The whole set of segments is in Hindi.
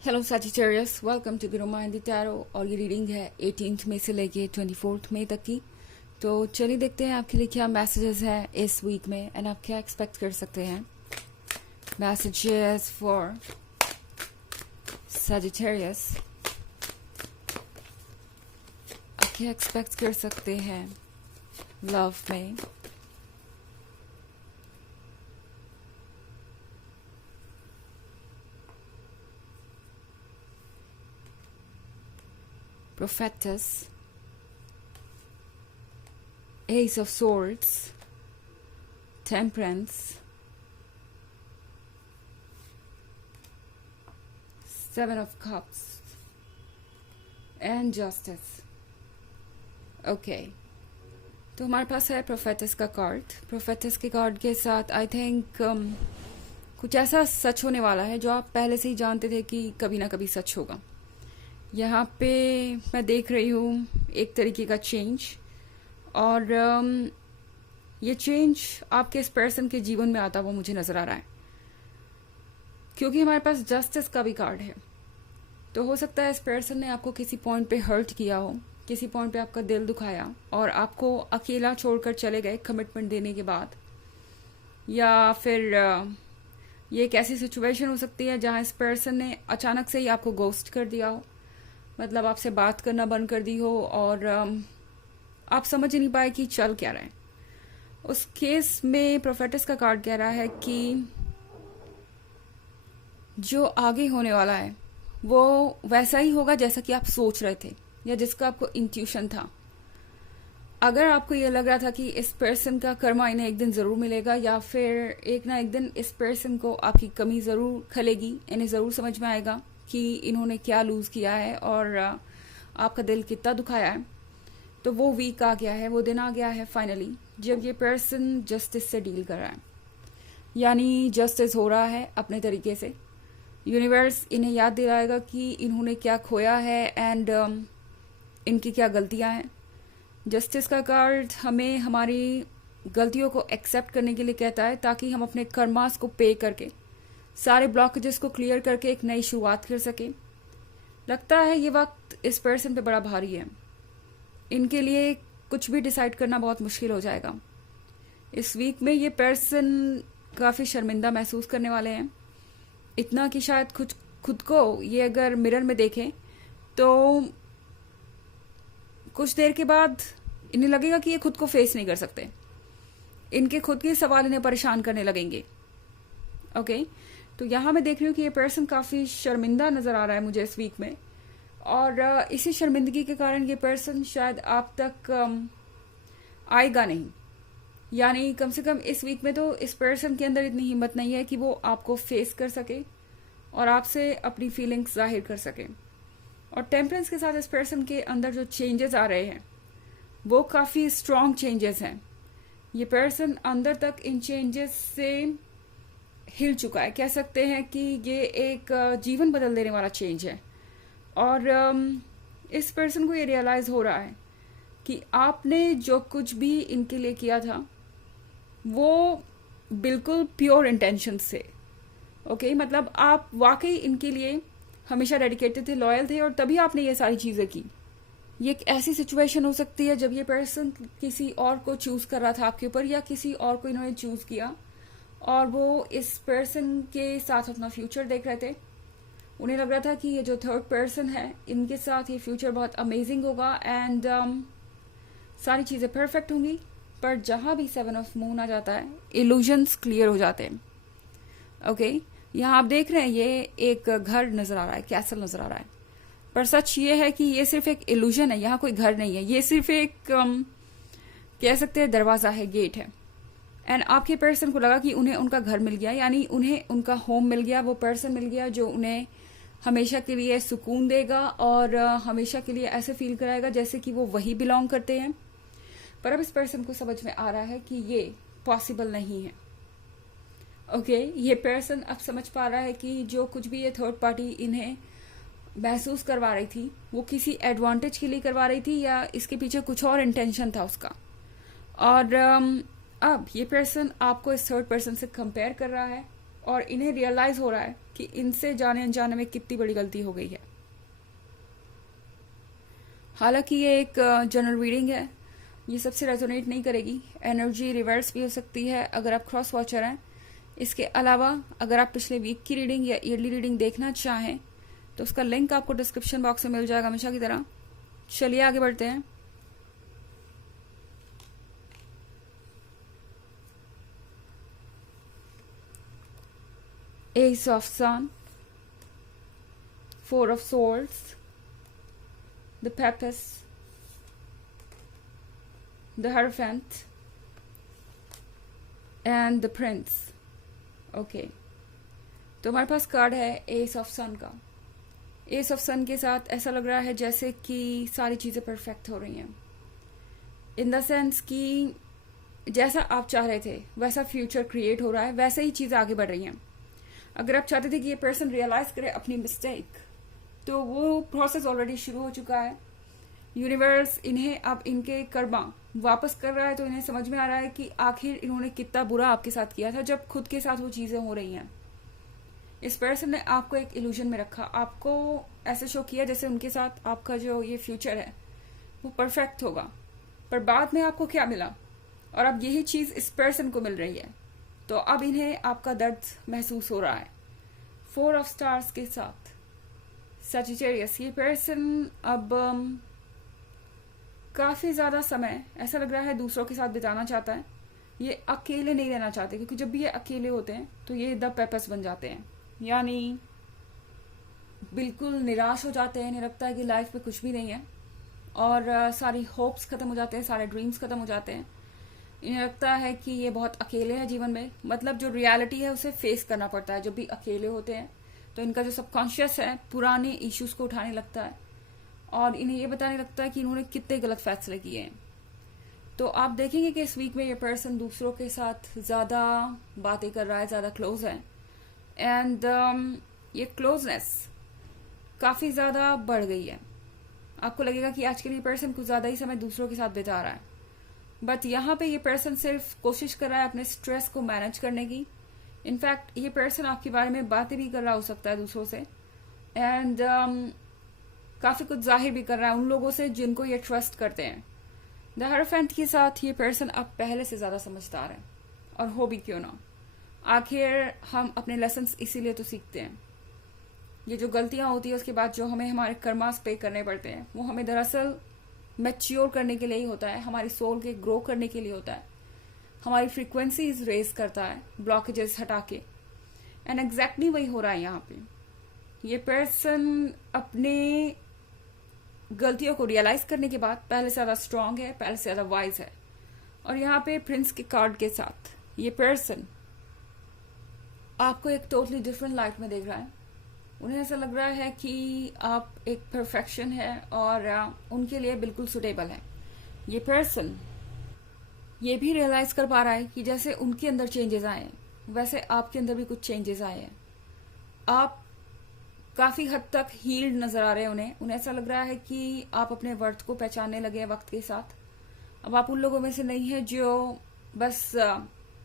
Hello Sagittarius, welcome to Guru mind tarot. और ये रीडिंग है 18th मई से लेके 24th मई तक की। तो चलिए देखते हैं आपके लिए क्या मैसेजेस हैं इस वीक में एंड आप क्या एक्सपेक्ट कर सकते हैं। मैसेजेस फॉर सजिटेरियस, आप क्या एक्सपेक्ट कर सकते हैं लव में। Prophetess, Ace of Swords, Temperance, Seven of Cups and Justice. Okay, तो हमारे पास है प्रोफेटस का कार्ड। प्रोफेटस के कार्ड के साथ आई थिंक कुछ ऐसा सच होने वाला है जो आप पहले से ही जानते थे कि कभी ना कभी सच होगा। यहाँ पे मैं देख रही हूँ एक तरीके का चेंज, और ये चेंज आपके इस पर्सन के जीवन में आता हुआ मुझे नज़र आ रहा है, क्योंकि हमारे पास जस्टिस का भी कार्ड है। तो हो सकता है इस पर्सन ने आपको किसी पॉइंट पे हर्ट किया हो, किसी पॉइंट पे आपका दिल दुखाया और आपको अकेला छोड़कर चले गए कमिटमेंट देने के बाद। या फिर ये एक ऐसी सिचुएशन हो सकती है जहाँ इस पर्सन ने अचानक से ही आपको गोस्ट कर दिया हो, मतलब आपसे बात करना बंद कर दी हो और आप समझ ही नहीं पाए कि चल क्या रहा है। उस केस में प्रोफेटस का कार्ड कह रहा है कि जो आगे होने वाला है वो वैसा ही होगा जैसा कि आप सोच रहे थे या जिसका आपको इंट्यूशन था। अगर आपको ये लग रहा था कि इस पर्सन का कर्मा इन्हें एक दिन ज़रूर मिलेगा, या फिर एक ना एक दिन इस पर्सन को आपकी कमी ज़रूर खलेगी, इन्हें ज़रूर समझ में आएगा कि इन्होंने क्या लूज़ किया है और आपका दिल कितना दुखाया है, तो वो वीक आ गया है, वो दिन आ गया है फाइनली जब ये पर्सन जस्टिस से डील कर रहा है। यानी जस्टिस हो रहा है अपने तरीके से। यूनिवर्स इन्हें याद दिलाएगा कि इन्होंने क्या खोया है एंड इनकी क्या गलतियां हैं। जस्टिस का कार्ड हमें हमारी गलतियों को एक्सेप्ट करने के लिए कहता है, ताकि हम अपने कर्मास को पे करके सारे ब्लॉकेजेस को क्लियर करके एक नई शुरुआत कर सके। लगता है ये वक्त इस पर्सन पे बड़ा भारी है, इनके लिए कुछ भी डिसाइड करना बहुत मुश्किल हो जाएगा। इस वीक में ये पर्सन काफ़ी शर्मिंदा महसूस करने वाले हैं, इतना कि शायद खुद को ये अगर मिरर में देखें तो कुछ देर के बाद इन्हें लगेगा कि ये खुद को फेस नहीं कर सकते, इनके खुद के सवाल इन्हें परेशान करने लगेंगे। ओके, तो यहाँ मैं देख रही हूँ कि ये पर्सन काफ़ी शर्मिंदा नज़र आ रहा है मुझे इस वीक में, और इसी शर्मिंदगी के कारण ये पर्सन शायद आप तक आएगा नहीं। यानी कम से कम इस वीक में तो इस पर्सन के अंदर इतनी हिम्मत नहीं है कि वो आपको फेस कर सके और आपसे अपनी फीलिंग्स जाहिर कर सके। और टेम्परेंस के साथ इस पर्सन के अंदर जो चेंजेस आ रहे हैं वो काफ़ी स्ट्रॉन्ग चेंजेस हैं। ये पर्सन अंदर तक इन चेंजेस से हिल चुका है, कह सकते हैं कि ये एक जीवन बदल देने वाला चेंज है। और इस पर्सन को ये रियलाइज हो रहा है कि आपने जो कुछ भी इनके लिए किया था वो बिल्कुल प्योर इंटेंशन से। ओके, मतलब आप वाकई इनके लिए हमेशा डेडिकेटेड थे, लॉयल थे, और तभी आपने ये सारी चीज़ें की। ये एक ऐसी सिचुएशन हो सकती है जब ये पर्सन किसी और को चूज़ कर रहा था आपके ऊपर, या किसी और को इन्होंने चूज़ किया और वो इस पर्सन के साथ अपना फ्यूचर देख रहे थे। उन्हें लग रहा था कि ये जो थर्ड पर्सन है इनके साथ ये फ्यूचर बहुत अमेजिंग होगा एंड सारी चीज़ें परफेक्ट होंगी। पर जहाँ भी 7 ऑफ मून आ जाता है इल्यूजन्स क्लियर हो जाते हैं। ओके, यहाँ आप देख रहे हैं ये एक घर नज़र आ रहा है, कैसल नज़र आ रहा है, पर सच ये है कि ये सिर्फ एक इल्यूजन है। यहाँ कोई घर नहीं है, ये सिर्फ एक कह सकते हैं दरवाज़ा है, गेट है। एंड आपके पर्सन को लगा कि उन्हें उनका घर मिल गया, यानी उन्हें उनका होम मिल गया, वो पर्सन मिल गया जो उन्हें हमेशा के लिए सुकून देगा और हमेशा के लिए ऐसे फील कराएगा जैसे कि वो वही बिलोंग करते हैं। पर अब इस पर्सन को समझ में आ रहा है कि ये पॉसिबल नहीं है। ओके, ये पर्सन अब समझ पा रहा है कि जो कुछ भी ये थर्ड पार्टी इन्हें महसूस करवा रही थी वो किसी एडवांटेज के लिए करवा रही थी, या इसके पीछे कुछ और इंटेंशन था उसका। और अब ये पर्सन आपको इस थर्ड पर्सन से कंपेयर कर रहा है और इन्हें रियलाइज हो रहा है कि इनसे जाने अनजाने में कितनी बड़ी गलती हो गई है। हालांकि ये एक जनरल रीडिंग है, ये सबसे रेजोनेट नहीं करेगी। एनर्जी रिवर्स भी हो सकती है अगर आप क्रॉस वॉचर हैं। इसके अलावा अगर आप पिछले वीक की रीडिंग या ईयरली रीडिंग देखना चाहें तो उसका लिंक आपको डिस्क्रिप्शन बॉक्स में मिल जाएगा हमेशा की तरह। चलिए आगे बढ़ते हैं। Ace of Sun, Four of Swords, the Papist, the Hierophant, and the Prince. Okay. तो हमारे पास कार्ड है एस ऑफ सन का। एस ऑफ सन के साथ ऐसा लग रहा है जैसे कि सारी चीज़ें परफेक्ट हो रही हैं, इन द सेंस कि जैसा आप चाह रहे थे वैसा फ्यूचर क्रिएट हो रहा है, वैसे ही चीज़ें आगे बढ़ रही हैं। अगर आप चाहते थे कि ये पर्सन रियलाइज करे अपनी मिस्टेक, तो वो प्रोसेस ऑलरेडी शुरू हो चुका है। यूनिवर्स इन्हें अब इनके कर्मा वापस कर रहा है, तो इन्हें समझ में आ रहा है कि आखिर इन्होंने कितना बुरा आपके साथ किया था जब खुद के साथ वो चीज़ें हो रही हैं। इस पर्सन ने आपको एक इल्यूजन में रखा, आपको ऐसे शो किया जैसे उनके साथ आपका जो ये फ्यूचर है वो परफेक्ट होगा, पर बाद में आपको क्या मिला, और अब यही चीज़ इस पर्सन को मिल रही है। तो अब इन्हें आपका दर्द महसूस हो रहा है। फोर ऑफ स्टार्स के साथ सजिटेरियस, ये पर्सन अब काफ़ी ज़्यादा समय ऐसा लग रहा है दूसरों के साथ बिताना चाहता है। ये अकेले नहीं रहना चाहते, क्योंकि जब भी ये अकेले होते हैं तो ये द पेपर्स बन जाते हैं, यानी बिल्कुल निराश हो जाते हैं। इन्हें लगता है कि लाइफ में कुछ भी नहीं है, और सारी होप्स ख़त्म हो जाते हैं, सारे ड्रीम्स ख़त्म हो जाते हैं। इन्हें लगता है कि ये बहुत अकेले हैं जीवन में, मतलब जो रियलिटी है उसे फेस करना पड़ता है। जब भी अकेले होते हैं तो इनका जो सबकॉन्शियस है पुराने इश्यूज को उठाने लगता है, और इन्हें ये बताने लगता है कि इन्होंने कितने गलत फैसले किए हैं। तो आप देखेंगे कि इस वीक में ये पर्सन दूसरों के साथ ज़्यादा बातें कर रहा है, ज़्यादा क्लोज है, एंड ये क्लोजनेस काफ़ी ज़्यादा बढ़ गई है। आपको लगेगा कि आजकल ये पर्सन कुछ ज़्यादा ही समय दूसरों के साथ बिता रहा है, बट यहाँ पे ये पर्सन सिर्फ कोशिश कर रहा है अपने स्ट्रेस को मैनेज करने की। इनफैक्ट ये पर्सन आपके बारे में बातें भी कर रहा हो सकता है दूसरों से, एंड काफ़ी कुछ जाहिर भी कर रहा है उन लोगों से जिनको ये ट्रस्ट करते हैं। द हिएरोफेंट के साथ ये पर्सन अब पहले से ज़्यादा समझदार है, और हो भी क्यों ना। आखिर हम अपने लेसन्स इसीलिए तो सीखते हैं। ये जो गलतियाँ होती है उसके बाद जो हमें हमारे कर्मास पे करने पड़ते हैं, वो हमें दरअसल मैच्योर करने के लिए ही होता है, हमारी सोल के ग्रो करने के लिए होता है, हमारी फ्रीक्वेंसीज रेज करता है ब्लॉकेजेस हटा के। एंड एग्जैक्टली वही हो रहा है यहाँ पे। ये पर्सन अपने गलतियों को रियलाइज करने के बाद पहले से ज़्यादा स्ट्रांग है, पहले से ज़्यादा वाइज है। और यहाँ पे प्रिंस के कार्ड के साथ ये पर्सन आपको एक टोटली डिफरेंट लाइट में देख रहा है। उन्हें ऐसा लग रहा है कि आप एक परफेक्शन है और उनके लिए बिल्कुल सुटेबल है। ये पर्सन ये भी रियलाइज कर पा रहा है कि जैसे उनके अंदर चेंजेस आए हैं वैसे आपके अंदर भी कुछ चेंजेस आए हैं। आप काफ़ी हद तक हील्ड नज़र आ रहे हैं उन्हें ऐसा लग रहा है कि आप अपने वर्थ को पहचानने लगे हैं वक्त के साथ। अब आप उन लोगों में से नहीं है जो बस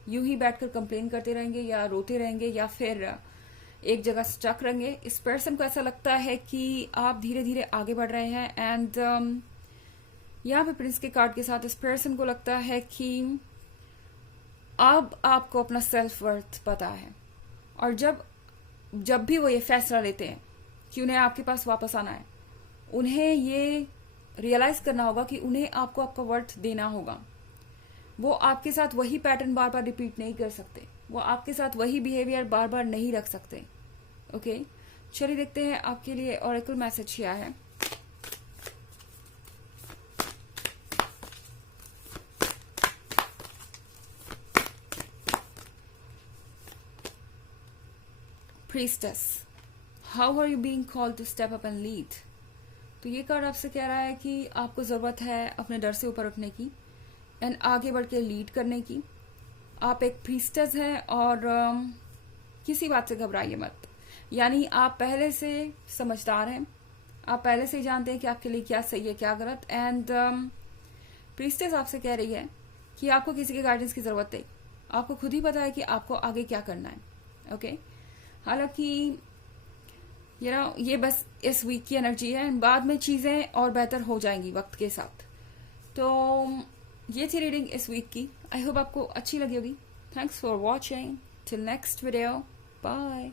यूं ही बैठकर कंप्लेन करते रहेंगे या रोते रहेंगे या फिर एक जगह स्टक रहेंगे। इस पर्सन को ऐसा लगता है कि आप धीरे धीरे आगे बढ़ रहे हैं, एंड यहाँ पे प्रिंस के कार्ड के साथ इस पर्सन को लगता है कि अब आपको अपना सेल्फ वर्थ पता है, और जब भी वो ये फैसला लेते हैं कि उन्हें आपके पास वापस आना है, उन्हें ये रियलाइज करना होगा कि उन्हें आपको आपका वर्थ देना होगा। वो आपके साथ वही पैटर्न बार बार रिपीट नहीं कर सकते, वो आपके साथ वही बिहेवियर बार बार नहीं रख सकते। ओके, चलिए देखते हैं आपके लिए ऑरेकल मैसेज क्या है। Priestess, how are you being called to step up and lead? तो ये कार्ड आपसे कह रहा है कि आपको ज़रूरत है अपने डर से ऊपर उठने की एंड आगे बढ़ के लीड करने की। आप एक प्रीस्टेस हैं और किसी बात से घबराइए मत। यानी आप पहले से समझदार हैं, आप पहले से ही जानते हैं कि आपके लिए क्या सही है क्या गलत। एंड प्रीस्टेस आपसे कह रही है कि आपको किसी के गाइडेंस की ज़रूरत है, आपको खुद ही पता है कि आपको आगे क्या करना है। ओके हालांकि ये बस इस वीक की एनर्जी है, एंड बाद में चीज़ें और बेहतर हो जाएंगी वक्त के साथ। तो ये थी रीडिंग इस वीक की। आई होप आपको अच्छी लगी होगी। Thanks for watching. Till next video, bye.